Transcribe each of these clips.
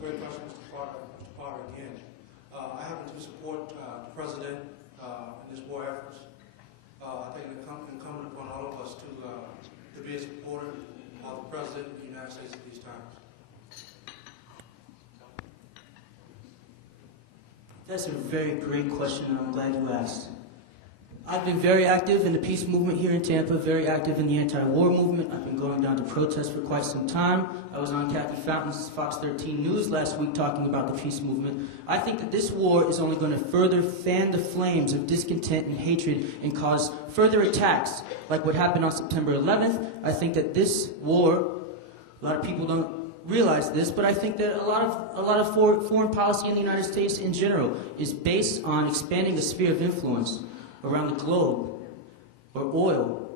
a great question, Mr. Potter, again. I happen to support the President in his war efforts. I think it's incumbent upon all of us to be a supporter of the President of the United States at these times. That's a very great question, and I'm glad you asked. I've been very active in the peace movement here in Tampa, very active in the anti-war movement. I've been going down to protest for quite some time. I was on Kathy Fountain's Fox 13 News last week talking about the peace movement. I think that this war is only going to further fan the flames of discontent and hatred and cause further attacks, like what happened on September 11th. I think that this war, a lot of people don't realize this, but I think that a lot of foreign policy in the United States in general is based on expanding the sphere of influence around the globe, or oil,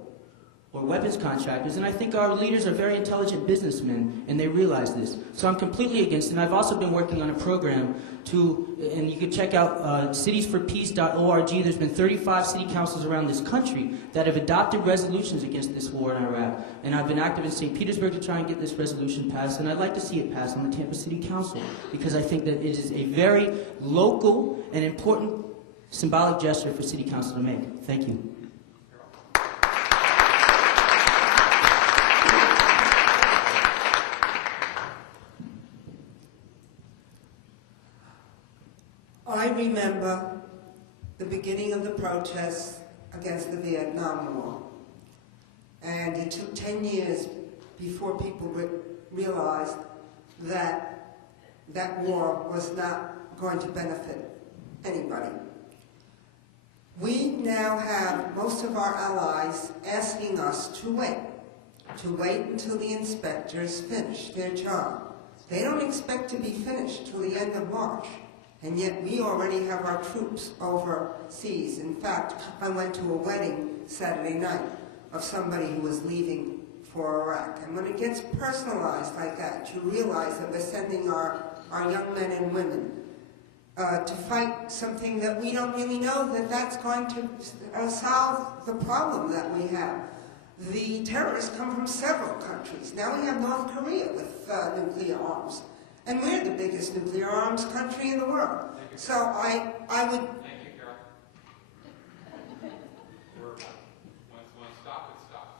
or weapons contractors, and I think our leaders are very intelligent businessmen, and they realize this. So I'm completely against it, and I've also been working on a program and you can check out citiesforpeace.org. There's been 35 city councils around this country that have adopted resolutions against this war in Iraq, and I've been active in St. Petersburg to try and get this resolution passed, and I'd like to see it passed on the Tampa City Council, because I think that it is a very local and important symbolic gesture for City Council to make. Thank you. I remember the beginning of the protests against the Vietnam War. And it took 10 years before people realized that that war was not going to benefit anybody. We now have most of our allies asking us to wait until the inspectors finish their job. They don't expect to be finished till the end of March, and yet we already have our troops overseas. In fact, I went to a wedding Saturday night of somebody who was leaving for Iraq. And when it gets personalized like that, you realize that we're sending our young men and women to fight something that we don't really know that that's going to solve the problem that we have. The terrorists come from several countries. Now we have North Korea with nuclear arms. And we're the biggest nuclear arms country in the world. So I would... Thank you, Carol. Once stop, it stops.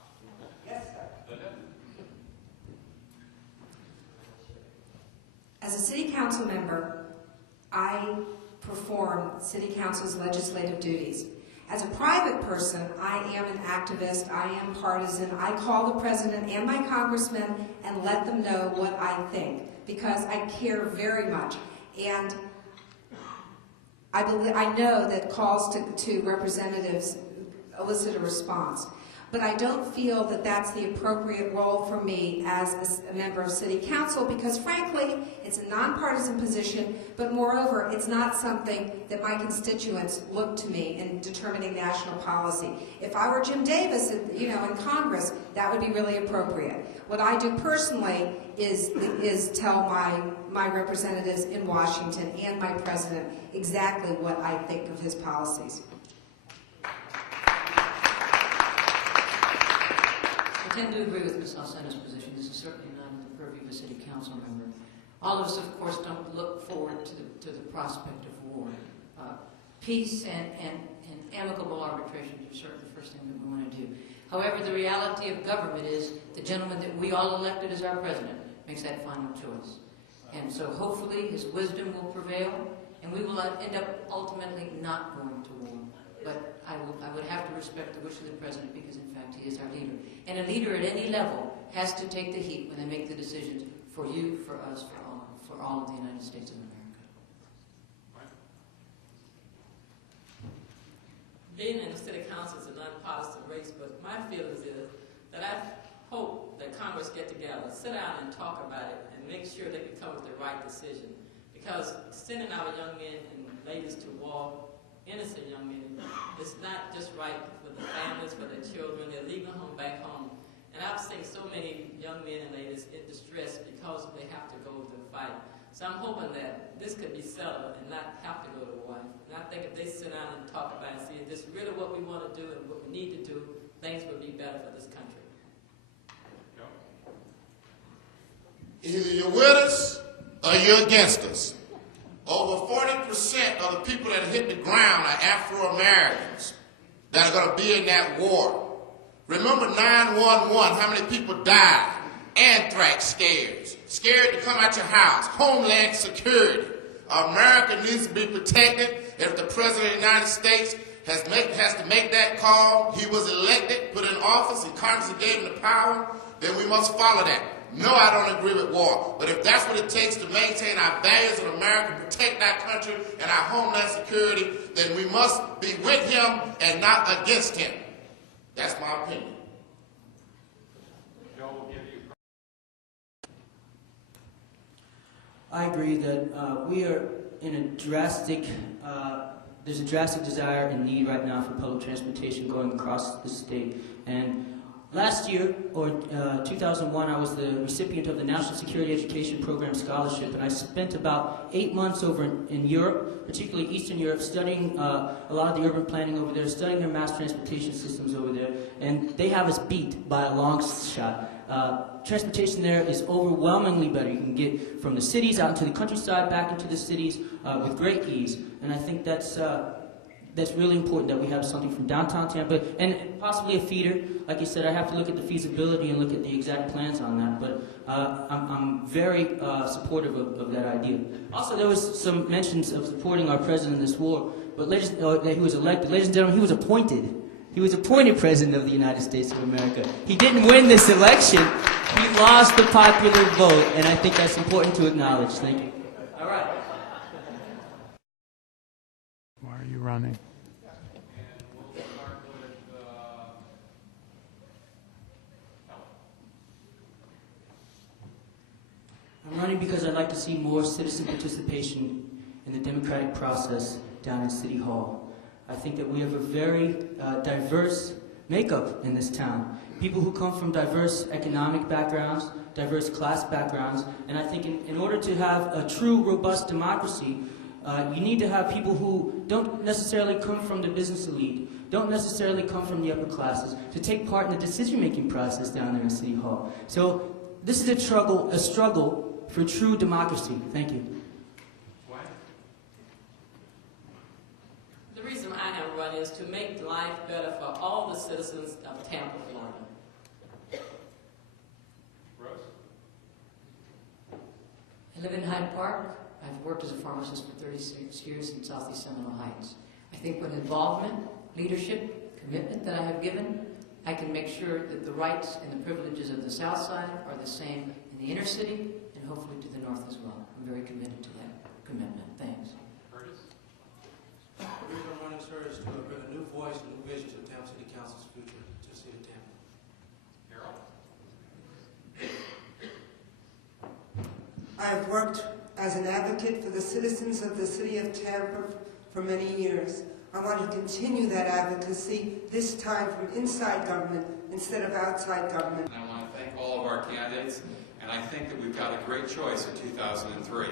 Yes, sir. Linda? As a city council member, I perform city council's legislative duties. As a private person, I am an activist, I am partisan. I call the president and my congressmen and let them know what I think, because I care very much. And I know that calls to representatives elicit a response. But I don't feel that that's the appropriate role for me as a member of City Council, because frankly, it's a nonpartisan position, but moreover, it's not something that my constituents look to me in determining national policy. If I were Jim Davis, in Congress, that would be really appropriate. What I do personally is tell my representatives in Washington and my president exactly what I think of his policies. I tend to agree with Ms. Alcena's position. This is certainly not in the purview of a city council member. All of us, of course, don't look forward to the prospect of war. Peace and amicable arbitration are certainly the first thing that we want to do. However, the reality of government is the gentleman that we all elected as our president makes that final choice. And so hopefully his wisdom will prevail, and we will end up ultimately not going to war. But I would have to respect the wish of the president, because in fact he is our leader. And a leader at any level has to take the heat when they make the decisions for you, for us, for all of the United States of America. Being in the city council is a nonpartisan race, but my feelings is that I hope that Congress get together, sit down and talk about it, and make sure they can come with the right decision. Because sending our young men and ladies to war, innocent young men, it's not just right for the families, for their children. They're leaving home back home. And I've seen so many young men and ladies in distress because they have to go to fight. So I'm hoping that this could be settled and not have to go to war. And I think if they sit down and talk about it and see if this is really what we want to do and what we need to do, things would be better for this country. Either you're with us or you're against us. Over 40% of the people that hit the ground are Afro-Americans that are going to be in that war. Remember 9/11, how many people died? Anthrax scares. Scared to come out your house. Homeland security. America needs to be protected. If the President of the United States has to make that call, he was elected, put in office, and Congress gave him the power, then we must follow that. No, I don't agree with war. But if that's what it takes to maintain our values in America, protect our country and our homeland security, then we must be with him and not against him. That's my opinion. Joe will give you. I agree that we are in a drastic, there's a drastic desire and need right now for public transportation going across the state. And last year, or 2001, I was the recipient of the National Security Education Program Scholarship, and I spent about 8 months over in Europe, particularly Eastern Europe, studying a lot of the urban planning over there, studying their mass transportation systems over there, and they have us beat by a long shot. Transportation there is overwhelmingly better. You can get from the cities out into the countryside, back into the cities with great ease, and I think that's really important that we have something from downtown Tampa, and possibly a feeder. Like you said, I have to look at the feasibility and look at the exact plans on that, but I'm very supportive of that idea. Also, there was some mentions of supporting our president in this war, but that he was elected. Ladies and gentlemen, he was appointed. He was appointed President of the United States of America. He didn't win this election. He lost the popular vote, and I think that's important to acknowledge. Thank you. All right. Why are you running? I'm running because I'd like to see more citizen participation in the democratic process down in City Hall. I think that we have a very diverse makeup in this town. People who come from diverse economic backgrounds, diverse class backgrounds, and I think in order to have a true, robust democracy, you need to have people who don't necessarily come from the business elite, don't necessarily come from the upper classes, to take part in the decision-making process down there in City Hall. So this is a struggle for true democracy. Thank you. The reason I have run is to make life better for all the citizens of Tampa, Florida. Rose? I live in Hyde Park. I've worked as a pharmacist for 36 years in Southeast Seminole Heights. I think with involvement, leadership, commitment that I have given, I can make sure that the rights and the privileges of the South Side are the same in the inner city and hopefully to the north as well. I'm very committed to that commitment. Thanks. Curtis? The reason I'm running, sir, is to bring a new voice and new vision to the Tampa City Council's future to the city of Tampa. Carol? I have worked as an advocate for the citizens of the city of Tampa for many years. I want to continue that advocacy, this time from inside government instead of outside government. And I want to thank all of our candidates, and I think that we've got a great choice in 2003.